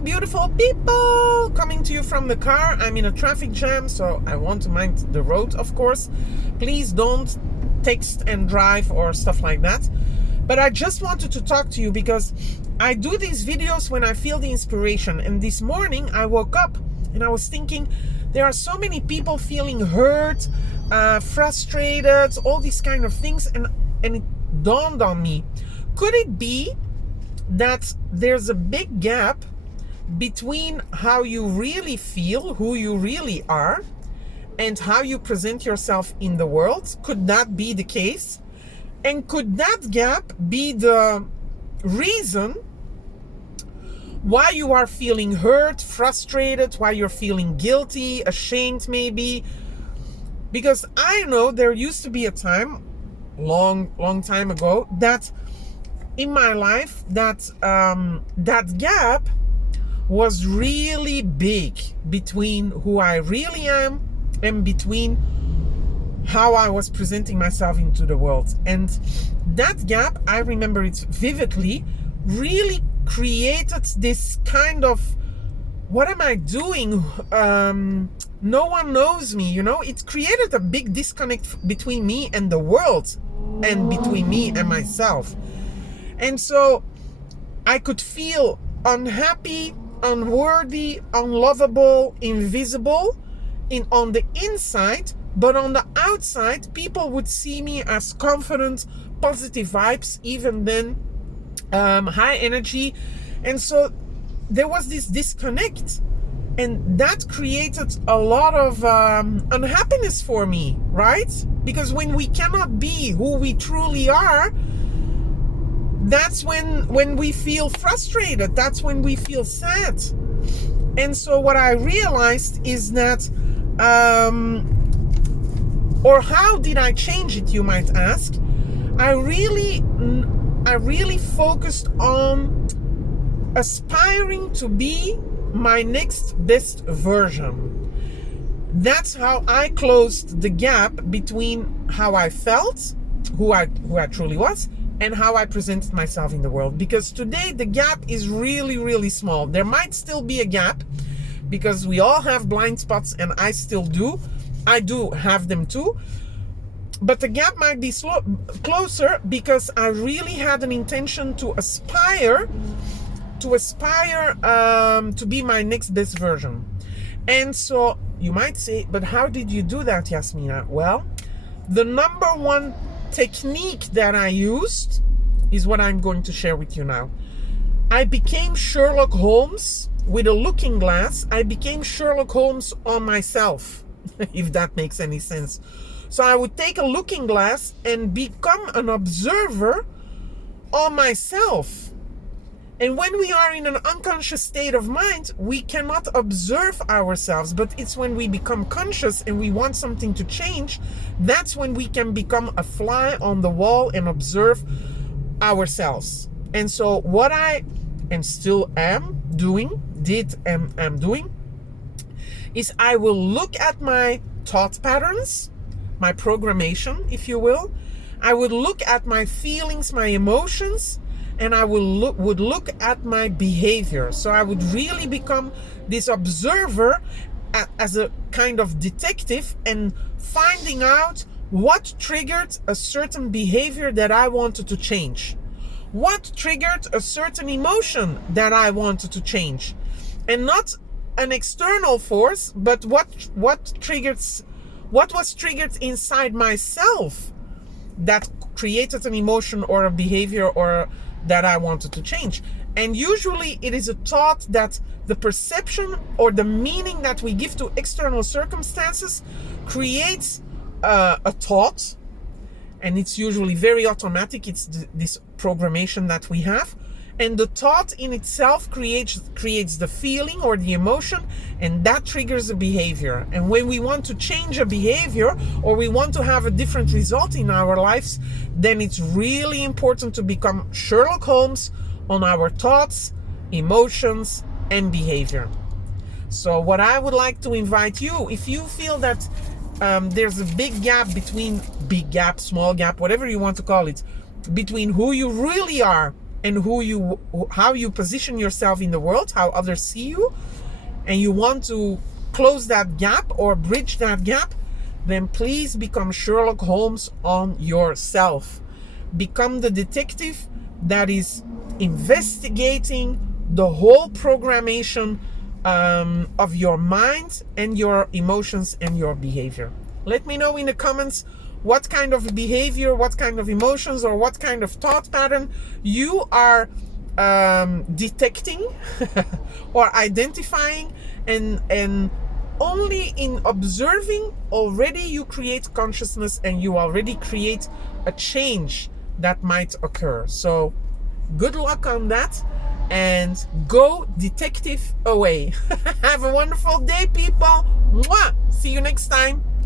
beautiful people, coming to you from the car. I'm in a traffic jam, so I want to mind the road, of course. Please don't text and drive or stuff like that. But I just wanted to talk to you because I do these videos when I feel the inspiration. And this morning I woke up and I was thinking, there are so many people feeling hurt, frustrated, all these kind of things. And it dawned on me, could it be that there's a big gap between how you really feel, who you really are, and how you present yourself in the world? Could that be the case? And could that gap be the reason why you are feeling hurt, frustrated, why you're feeling guilty, ashamed maybe? Because I know there used to be a time, long time ago, that in my life that gap was really big between who I really am and between how I was presenting myself into the world. And that gap, I remember it vividly, really created this kind of, what am I doing? No one knows me, you know? It created a big disconnect between me and the world and between me and myself. And so I could feel unhappy, unworthy, unlovable, invisible on the inside, but on the outside, people would see me as confident, positive vibes, even then, high energy. And so there was this disconnect, and that created a lot of unhappiness for me, right? Because when we cannot be who we truly are, that's when we feel frustrated. That's when we feel sad. And so what I realized is that, or how did I change it, you might ask? I really focused on aspiring to be my next best version. That's how I closed the gap between how I felt, who I truly was, and how I presented myself in the world. Because today the gap is really, really small. There might still be a gap because we all have blind spots, and I still do. I do have them too. But the gap might be closer because I really had an intention to aspire to be my next best version. And so you might say, but how did you do that, Yasmina? Well, the number one technique that I used is what I'm going to share with you now. I became Sherlock Holmes with a looking glass. I became Sherlock Holmes on myself, if that makes any sense. So I would take a looking glass and become an observer on myself. And when we are in an unconscious state of mind, we cannot observe ourselves. But it's when we become conscious and we want something to change, that's when we can become a fly on the wall and observe ourselves. And so what I still am doing, am doing, is I will look at my thought patterns, my programmation, if you will. I would look at my feelings, my emotions, and I would look at my behavior. So I would really become this observer as a kind of detective, and finding out what triggered a certain behavior that I wanted to change. What triggered a certain emotion that I wanted to change. And not an external force, but what was triggered inside myself that created an emotion or a behavior or that I wanted to change. And usually it is a thought that the perception or the meaning that we give to external circumstances creates a thought, and it's usually very automatic. It's this programmation that we have, and the thought in itself creates the feeling or the emotion, and that triggers a behavior. And when we want to change a behavior or we want to have a different result in our lives, then it's really important to become Sherlock Holmes on our thoughts, emotions, and behavior. So what I would like to invite you, if you feel that there's a big gap, small gap, whatever you want to call it, between who you really are and how you position yourself in the world, how others see you, and you want to close that gap or bridge that gap, then please become Sherlock Holmes on yourself. Become the detective that is investigating the whole programmation of your mind and your emotions and your behavior. Let me know in the comments what kind of behavior, what kind of emotions, or what kind of thought pattern you are detecting or identifying, and only in observing already you create consciousness, and you already create a change that might occur. So good luck on that, and go detective away. Have a wonderful day, people. Mwah! See you next time.